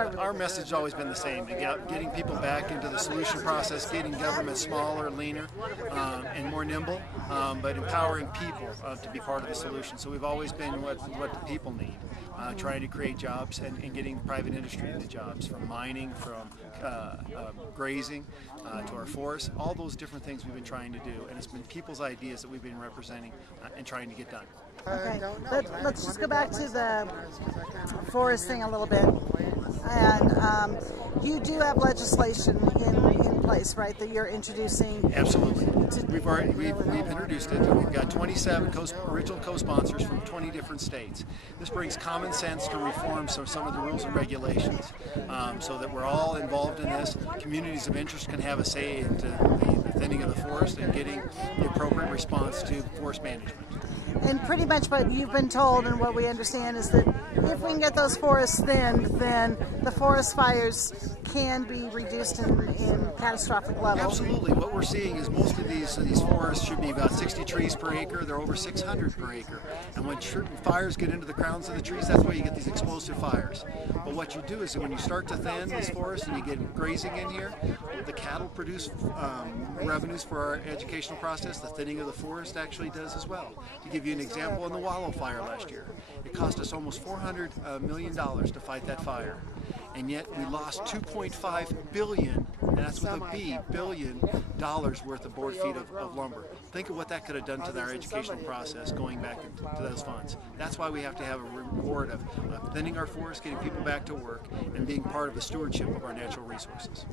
Our message has always been the same: getting people back into the solution process, getting government smaller, leaner, and more nimble, but empowering people to be part of the solution. So we've always been what the people need, trying to create jobs and getting private industry into jobs, from mining, from grazing, to our forests, all those different things we've been trying to do, and it's been people's ideas that we've been representing and trying to get done. Okay, let's just go back to the forest thing a little bit. And you do have legislation in place, right, that you're introducing? Absolutely. We've introduced it. We've got 27 original co-sponsors from 20 different states. This brings common sense to reform some of the rules and regulations, so that we're all involved in this. Communities of interest can have a say into the thinning of the forest and getting the appropriate response to forest management. And pretty much what you've been told and what we understand is that if we can get those forests thinned, then the forest fires can be reduced in catastrophic levels. Absolutely. What we're seeing is most of these forests should be about 60 trees per acre. They're over 600 per acre. And when fires get into the crowns of the trees, that's why you get these explosive fires. But what you do is when you start to thin this forest and you get grazing in here, the cattle produce revenues for our educational process. The thinning of the forest actually does as well. To give you an example, in the Wallow fire last year, it cost us almost $400 million to fight that fire. And yet we lost $2.5 billion, and that's with a B, billion dollars worth of board feet of lumber. Think of what that could have done to our educational process going back into those funds. That's why we have to have a reward of thinning our forests, getting people back to work, and being part of the stewardship of our natural resources.